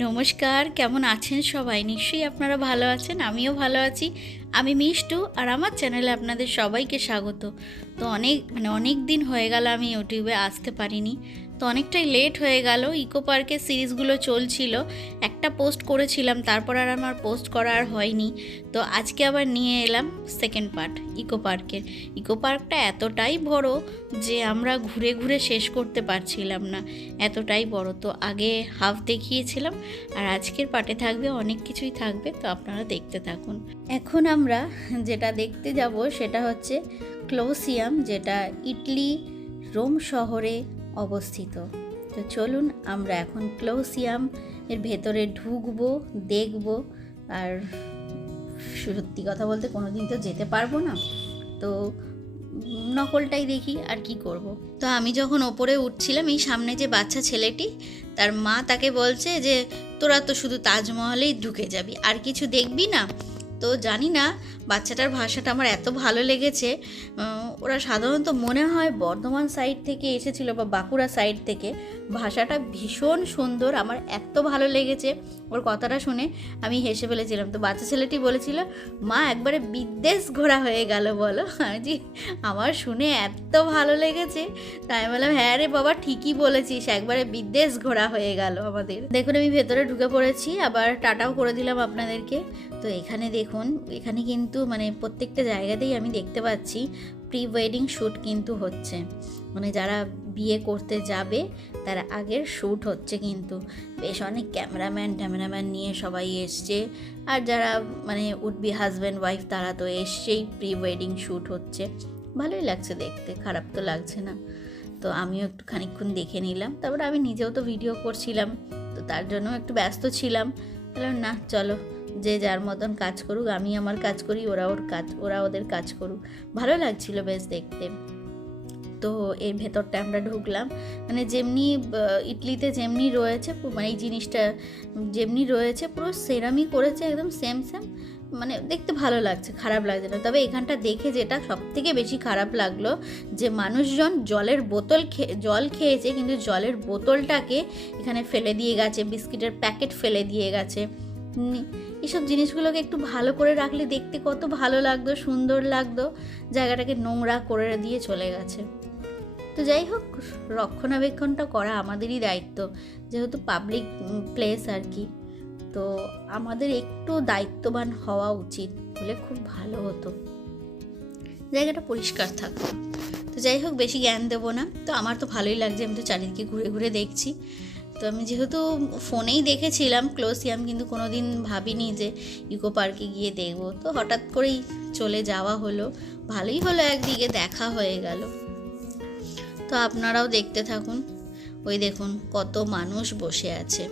নমস্কার, কেমন আছেন সবাই? নিশ্চয়ই আপনারা ভালো আছেন, আমিও ভালো আছি। আমি মিষ্টু, আর আমার চ্যানেলে আপনাদের সবাইকে স্বাগত। তো অনেক দিন হয়ে গেল আমি ইউটিউবে আসতে পারিনি। তো অনেকটাই লেট হয়ে গেল। ইকো পার্কের সিরিজগুলো চলছিল, একটা পোস্ট করেছিলাম, তারপর আর আমার পোস্ট করা আর হয়নি। তো আজকে আবার নিয়ে এলাম সেকেন্ড পার্ট ইকো পার্কের। ইকো পার্কটা এতটাই বড় যে আমরা ঘুরে ঘুরে শেষ করতে পারছিলাম না, এতটাই বড়। তো আগে হাফ দেখিয়েছিলাম, আর আজকের পার্টে থাকবে অনেক কিছুই থাকবে, তো আপনারা দেখতে থাকুন। এখন আমরা যেটা দেখতে যাব সেটা হচ্ছে ক্লোসিয়াম, যেটা ইটালি রোম শহরে অবস্থিত। তো চলুন আমরা এখন ক্লোসিয়াম এর ভেতরে ঢুকবো, দেখব। আর সত্যি কথা বলতে কোনোদিন তো যেতে পারবো না, তো নকলটাই দেখি, আর কি করব। তো আমি যখন ওপরে উঠছিলাম, এই সামনে যে বাচ্চা ছেলেটি, তার মা তাকে বলছে যে তোরা তো শুধু তাজমহলেই ঢুকে যাবি, আর কিছু দেখবি না। তো জানি না, বাচ্চাটার ভাষাটা আমার এত ভালো লেগেছে। ওরা সাধারণত মনে হয় বর্ধমান সাইড থেকে এসেছিল বা বাঁকুড়া সাইড থেকে। ভাষাটা ভীষণ সুন্দর, আমার এত ভালো লেগেছে ওর কথাটা শুনে, আমি হেসে ফেলেছিলাম। তো বাচ্চা ছেলেটি বলেছিল, মা একবারে বিদেশ ঘোরা হয়ে গেল বলো। আমি যে আমার শুনে এত ভালো লেগেছে, তাই আমি বললাম হ্যাঁ রে বাবা, ঠিকই বলেছিস, একবারে বিদেশ ঘোরা হয়ে গেল আমাদের। দেখুন আমি ভেতরে ঢুকে পড়েছি, আবার টাটাও করে দিলাম আপনাদেরকে। তো এখানে দেখুন, এখানে কিন্তু মানে প্রত্যেকটা জায়গাতেই আমি দেখতে পাচ্ছি প্রি ওয়েডিং শ্যুট কিন্তু হচ্ছে। মানে যারা বিয়ে করতে যাবে তার আগের শ্যুট হচ্ছে কিন্তু। বেশ অনেক ক্যামেরাম্যান নিয়ে সবাই এসছে, আর যারা মানে উড বি হাজব্যান্ড ওয়াইফ তারা তো এসছেই, প্রি ওয়েডিং শ্যুট হচ্ছে। ভালোই লাগছে দেখতে, খারাপ তো লাগছে না। তো আমিও একটু খানিকক্ষণ দেখে নিলাম, তারপরে আমি নিজেও তো ভিডিও করছিলাম, তো তার জন্য একটু ব্যস্ত ছিলাম। বললাম না, চলো যে যার মতন কাজ করুক, আমি আমার কাজ করি, ওরা ওদের কাজ করুক। ভালো লাগছিল বেশ দেখতে। তো এর ভেতরটা আমরা ঢুকলাম, মানে যেমনি ইডলিতে যেমনি রয়েছে, মানে এই জিনিসটা যেমনি রয়েছে পুরো সেরামই করেছে, একদম সেম। মানে দেখতে ভালো লাগছে, খারাপ লাগছে না। তবে এখানটা দেখে যেটা সবথেকে বেশি খারাপ লাগলো, যে মানুষজন জল খেয়েছে, কিন্তু জলের বোতলটাকে এখানে ফেলে দিয়ে গেছে, বিস্কিটের প্যাকেট ফেলে দিয়ে গেছে। এইসব জিনিসগুলোকে একটু ভালো করে রাখলে দেখতে কত ভালো লাগতো, সুন্দর লাগতো। জায়গাটাকে নোংরা করে দিয়ে চলে গেছে। তো যাই হোক, রক্ষণাবেক্ষণটা করা আমাদেরই দায়িত্ব, যেহেতু পাবলিক প্লেস আর কি। তো আমাদের একটু দায়িত্ববান হওয়া উচিত, হলে খুব ভালো হতো, জায়গাটা পরিষ্কার থাকতো। তো যাই হোক, বেশি জ্ঞান দেবো না। তো আমার তো ভালোই লাগছে, আমি তো চারিদিকে ঘুরে ঘুরে দেখছি। তো আমি যেহেতু ফোনেই দেখেছিলাম ক্লোসিয়াম, কিন্তু কোনো দিন ভাবিনি যে ইকো পার্কে গিয়ে দেখবো। তো হঠাৎ করেই চলে যাওয়া হলো, ভালোই হলো, একদিকে দেখা হয়ে গেল। তো আপনারাও দেখতে থাকুন। ওই দেখুন কত মানুষ বসে আছে।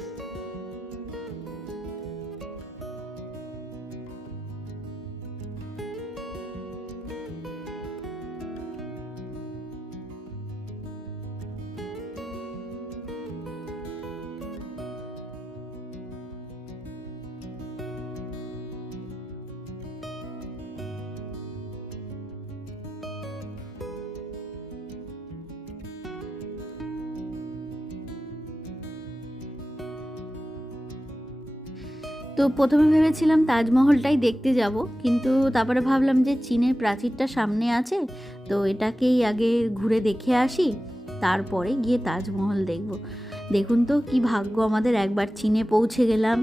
তো প্রথমে ভেবেছিলাম তাজমহলটাই দেখতে যাব, কিন্তু তারপরে ভাবলাম যে চীনের প্রাচীরটা সামনে আছে, তো এটাকেই আগে ঘুরে দেখে আসি, তারপরে গিয়ে তাজমহল দেখব। দেখুন তো কি ভাগ্য আমাদের, একবার চীনে পৌঁছে গেলাম,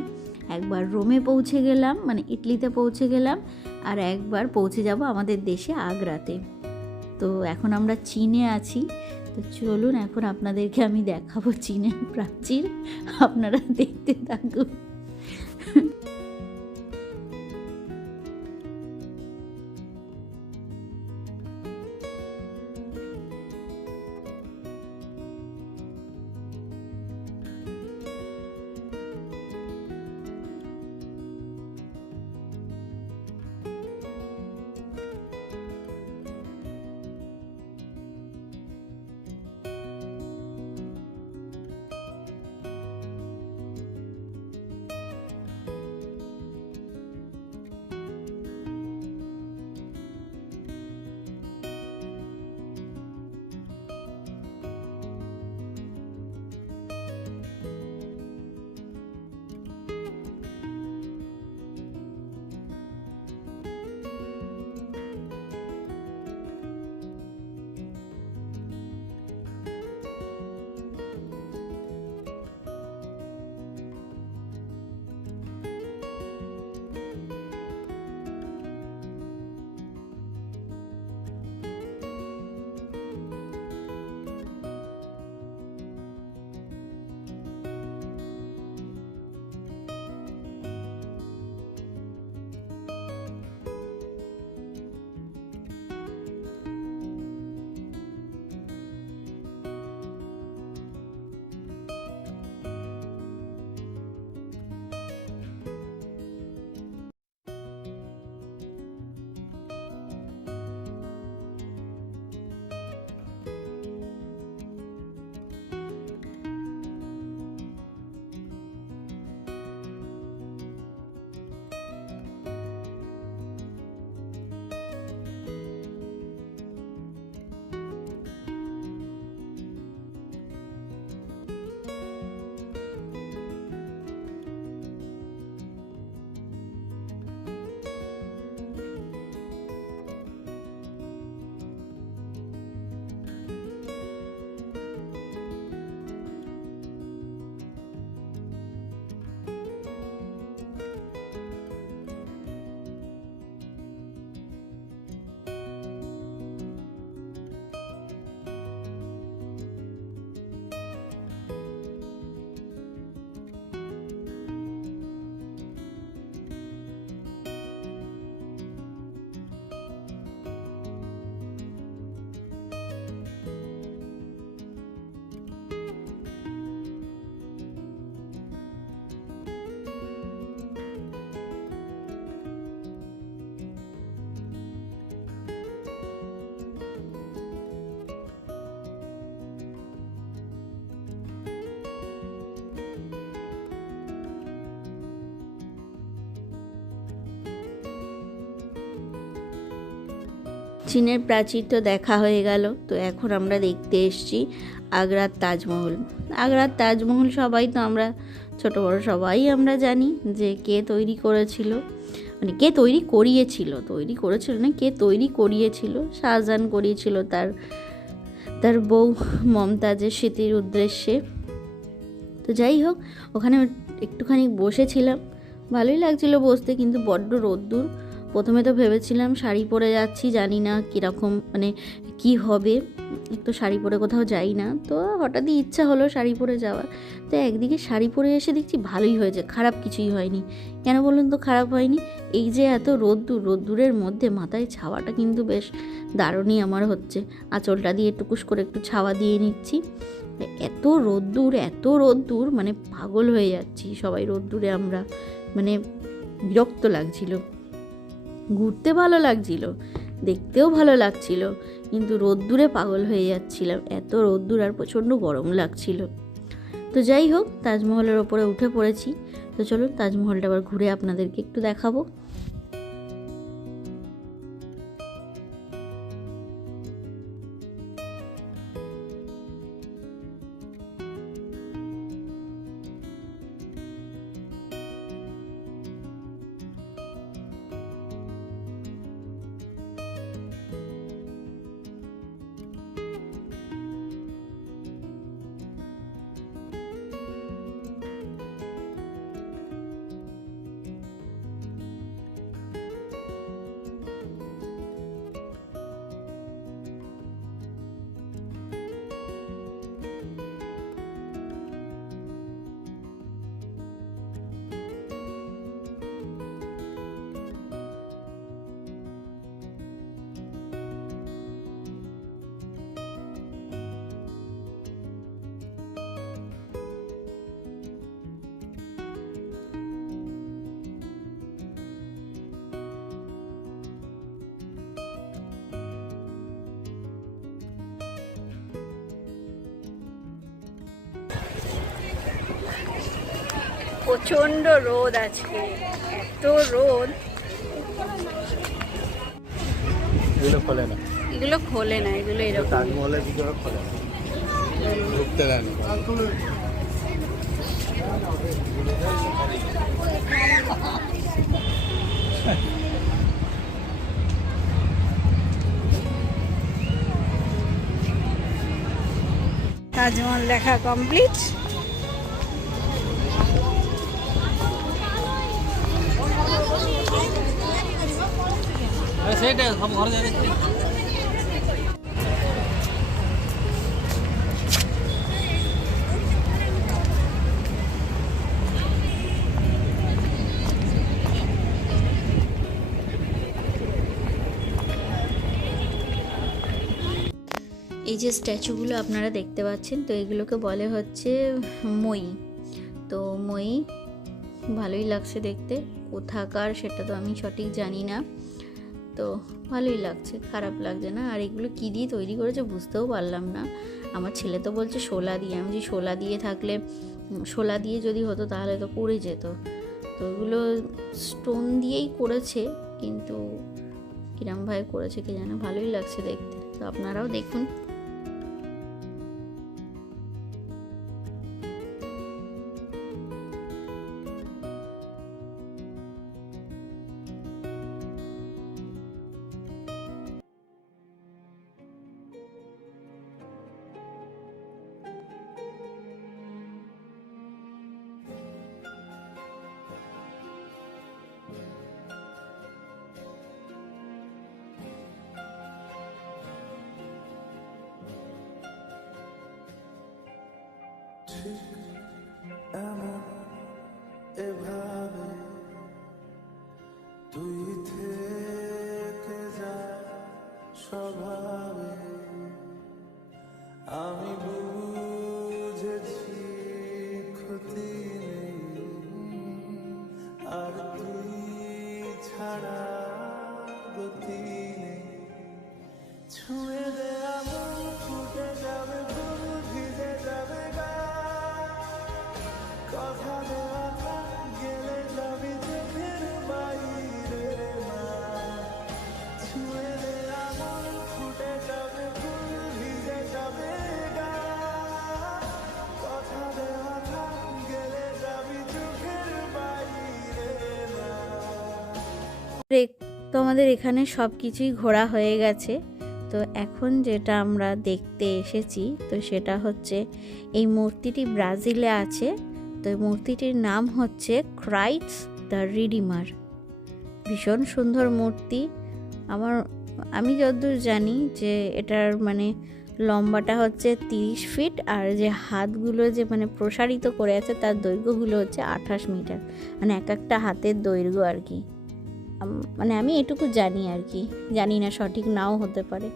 একবার রোমে পৌঁছে গেলাম, মানে ইটালিতে পৌঁছে গেলাম, আর একবার পৌঁছে যাব আমাদের দেশে আগ্রাতে। তো এখন আমরা চীনে আছি। তো চলুন এখন আপনাদেরকে আমি দেখাবো চীনের প্রাচীর, আপনারা দেখতে থাকুন। চীনের প্রাচীর তো দেখা হয়ে গেল, তো এখন আমরা দেখতে এসেছি আগ্রার তাজমহল। আগ্রার তাজমহল সবাই তো আমরা ছোট বড় সবাই আমরা জানি যে কে তৈরি করেছিল, মানে কে তৈরি করিয়েছিল না, কে তৈরি করিয়েছিল। শাহজাহান করিয়েছিল তার বউ মমতাজের স্মৃতির উদ্দেশ্যে। তো যাই হোক, ওখানে একটুখানি বসেছিলাম, ভালোই লাগছিল বসতে, কিন্তু বড্ড রোদ্দুর। প্রথমে তো ভেবেছিলাম শাড়ি পরে যাচ্ছি, জানি না কীরকম মানে কি হবে, একটু শাড়ি পরে কোথাও যাই না, তো হঠাৎই ইচ্ছা হলো শাড়ি পরে যাওয়ার। তো একদিকে শাড়ি পরে এসে দেখছি ভালোই হয়েছে, খারাপ কিছুই হয়নি। কেন বলুন তো খারাপ হয়নি? এই যে এত রোদ্দুরের মধ্যে মাথায় ছাওয়াটা কিন্তু বেশ দারুণই আমার হচ্ছে। আঁচলটা দিয়ে টুকুস করে একটু ছাওয়া দিয়ে নিচ্ছি। এত রোদ্দুর মানে পাগল হয়ে যাচ্ছি সবাই রোদ্দুরে। আমরা মানে বিরক্ত লাগছিল, ঘুরতে ভালো লাগছিল, দেখতেও ভালো লাগছিল, কিন্তু রোদ্দুরে পাগল হয়ে যাচ্ছিলাম। এত রোদ্দুর আর প্রচণ্ড গরম লাগছিল। তো যাই হোক, তাজমহলের ওপরে উঠে পড়েছি। তো চলুন তাজমহলটা আবার ঘুরে আপনাদেরকে একটু দেখাবো। প্রচণ্ড রোদ আজকে, এত রোদ। এগুলো খোলে না, এগুলো এরকম। তাজমহলের ভিতরে খোলে না, ঢুকতে দেয় না। তাজমহল দেখা কমপ্লিট। সেইটা সব ঘরে যাবে। এই যে স্ট্যাচুগুলো আপনারা দেখতে পাচ্ছেন, তো এগুলোকে বলে হচ্ছে মই। তো মই ভালোই লাগছে দেখতে, কোথাকার সেটা তো আমি সঠিক জানি না, তো ভালোই লাগছে, খারাপ লাগছে না। আর এগুলো কী দিয়ে তৈরি করেছে বুঝতেও পারলাম না। আমার ছেলে তো বলছে শোলা দিয়ে, আমি যে শোলা দিয়ে থাকলে, শোলা দিয়ে যদি হতো তাহলে তো পড়ে যেত। তো এগুলো স্টোন দিয়েই করেছে, কিন্তু কিরমভাবে করেছে কে জানে, ভালোই লাগছে দেখতে। তো আপনারাও দেখুন। এমন এভাবে তুই থেকে যা স্বভাবে, আমি বুঝেছি ক্ষতি নেই, আর তুই ছাড়া গতি নেই। ছুঁয়ে দে আমার, ফুটে যাবে ফুল, ভিজে যাবে গা, কথা দেওয়া গেলে যাবি চোখের বাইরে না। ছুঁয়ে দে আমার, তো আমাদের এখানে সব কিছুই ঘোরা হয়ে গেছে। তো এখন যেটা আমরা দেখতে এসেছি তো সেটা হচ্ছে এই মূর্তিটি ব্রাজিলে আছে। তো এই মূর্তিটির নাম হচ্ছে ক্রাইস্ট দ্য রিডিমার। ভীষণ সুন্দর মূর্তি। আমি যতদূর জানি যে এটার মানে লম্বাটা হচ্ছে 30 ফিট, আর যে হাতগুলো যে মানে প্রসারিত করে আছে তার দৈর্ঘ্যগুলো হচ্ছে 28 মিটার, মানে এক একটা হাতের দৈর্ঘ্য আর কি। মানে আমি এটুকু জানি আর কি, জানি না সঠিক নাও হতে পারে।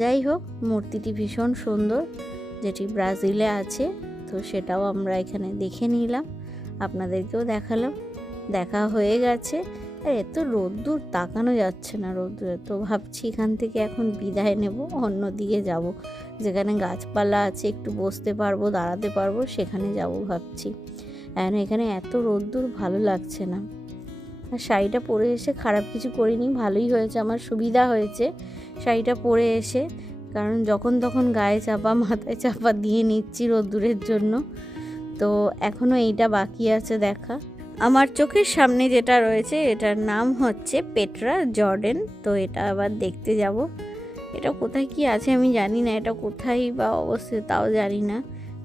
যাই হোক, মূর্তিটি ভীষণ সুন্দর, যেটি ব্রাজিলে আছে। তো সেটাও আমরা এখানে দেখে নিলাম, আপনাদেরকেও দেখালাম। দেখা হয়ে গেছে। আর এত রোদ্দুর, তাকানো যাচ্ছে না রোদ্দুরে। তো ভাবছি এখান থেকে এখন বিদায় নেব, অন্য দিকে যাব, যেখানে গাছপালা আছে, একটু বসতে পারবো, দাঁড়াতে পারবো, সেখানে যাব ভাবছি। এখানে এত রোদ্দুর, ভালো লাগছে না। আর শাড়িটা পরে এসে খারাপ কিছু করিনি, ভালোই হয়েছে, আমার সুবিধা হয়েছে শাড়িটা পরে এসে, কারণ যখন তখন গায়ে চাপা, মাথায় চাপা দিয়ে নিচ্ছি রোদ্দুরের জন্য। তো এখনও এইটা বাকি আছে দেখা। আমার চোখের সামনে যেটা রয়েছে এটার নাম হচ্ছে পেট্রা জর্ডেন। তো এটা আবার দেখতে যাব। এটা কোথায় কি আছে আমি জানি না, এটা কোথায় বা অবশ্যই তাও জানি না।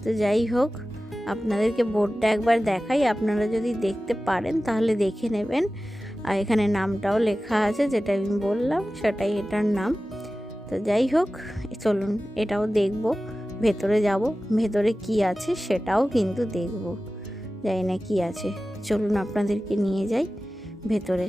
তো যাই হোক, আপনাদেরকে বোর্ডটা একবার দেখাই, আপনারা যদি দেখতে পারেন তাহলে দেখে নেবেন। আর এখানে নামটাও লেখা আছে, যেটা আমি বললাম সেটাই এটার নাম। তো যাই হোক, চলুন এটাও দেখব, ভেতরে যাব, ভেতরে কি আছে সেটাও কিন্তু দেখব। জানি না কি আছে, চলুন আপনাদেরকে নিয়ে যাই ভেতরে।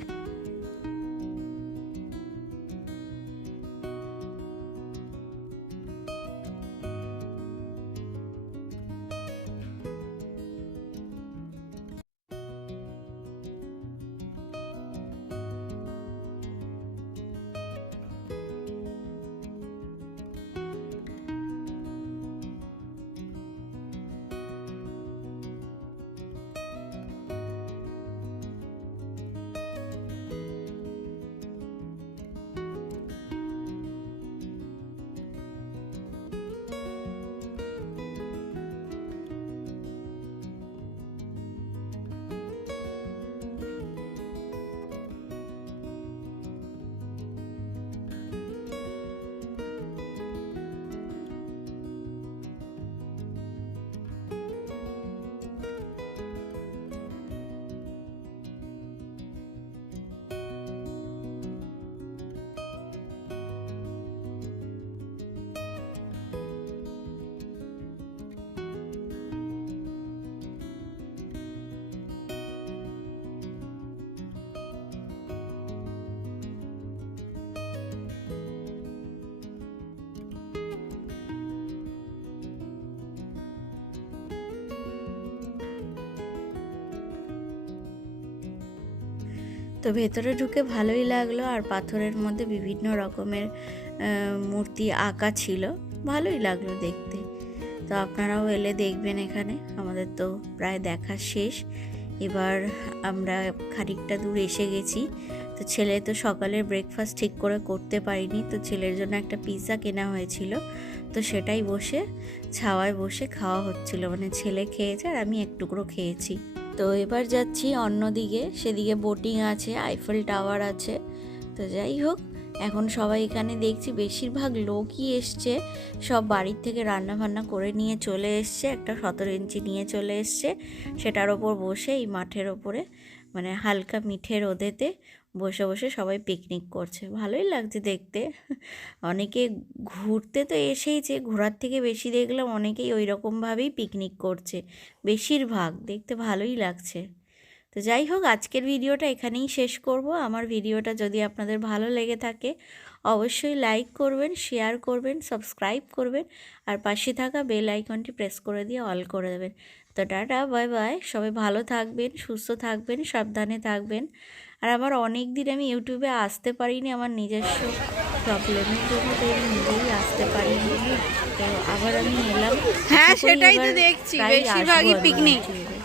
তো ভেতরে ঢুকে ভালোই লাগলো, আর পাথরের মধ্যে বিভিন্ন রকমের মূর্তি আঁকা ছিল, ভালোই লাগলো দেখতে। তো আপনারাও এলে দেখবেন এখানে। আমাদের তো প্রায় দেখা শেষ, এবার আমরা খানিকটা দূর এসে গেছি। তো ছেলে তো সকালের ব্রেকফাস্ট ঠিক করে করতে পারিনি, তো ছেলের জন্য একটা পিৎজা কেনা হয়েছিল, তো সেটাই বসে ছাওয়ায় বসে খাওয়া হচ্ছিল, মানে ছেলে খেয়েছে আর আমি এক টুকরো খেয়েছি। তো এবার যাচ্ছি অন্যদিকে, সেদিকে বোটিং আছে, আইফেল টাওয়ার আছে। তো যাই হোক, এখন সবাই এখানে দেখছি বেশিরভাগ লোকই এসছে, সব বাড়ির থেকে রান্না বান্না করে নিয়ে চলে এসছে, একটা 17 ইঞ্চি নিয়ে চলে এসছে, সেটার ওপর বসে এই মাঠের ওপরে মানে হালকা মিঠে রোদেতে বসে বসে সবাই পিকনিক করছে। ভালোই লাগছে দেখতে। অনেকে ঘুরতে তো এসেইছে, ঘোরার থেকে বেশি দেখলাম অনেকেই ওই রকমভাবেই পিকনিক করছে, বেশিরভাগ দেখতে ভালোই লাগছে। তো যাই হোক, আজকের ভিডিওটা এখানেই শেষ করব। আমার ভিডিওটা যদি আপনাদের ভালো লেগে থাকে অবশ্যই লাইক করবেন, শেয়ার করবেন, সাবস্ক্রাইব করবেন, আর পাশে থাকা বেল আইকনটি প্রেস করে দিয়ে অল করে দেবেন। তো টাটা, বাই বাই, সবাই ভালো থাকবেন, সুস্থ থাকবেন, সাবধানে থাকবেন। আর আমার অনেক দিন আমি ইউটিউবে আসতে পারিনি, আমার নিজস্ব প্রবলেমের জন্য, তো আমি নিজেই আসতে পারিনি। তো আবার আমি এলাম। হ্যাঁ, আশা করি সেটাই তো এবার দেখছি, প্রায়ই বেশিরভাগই আসবো আমি পিকনিক। ইউটিউবে।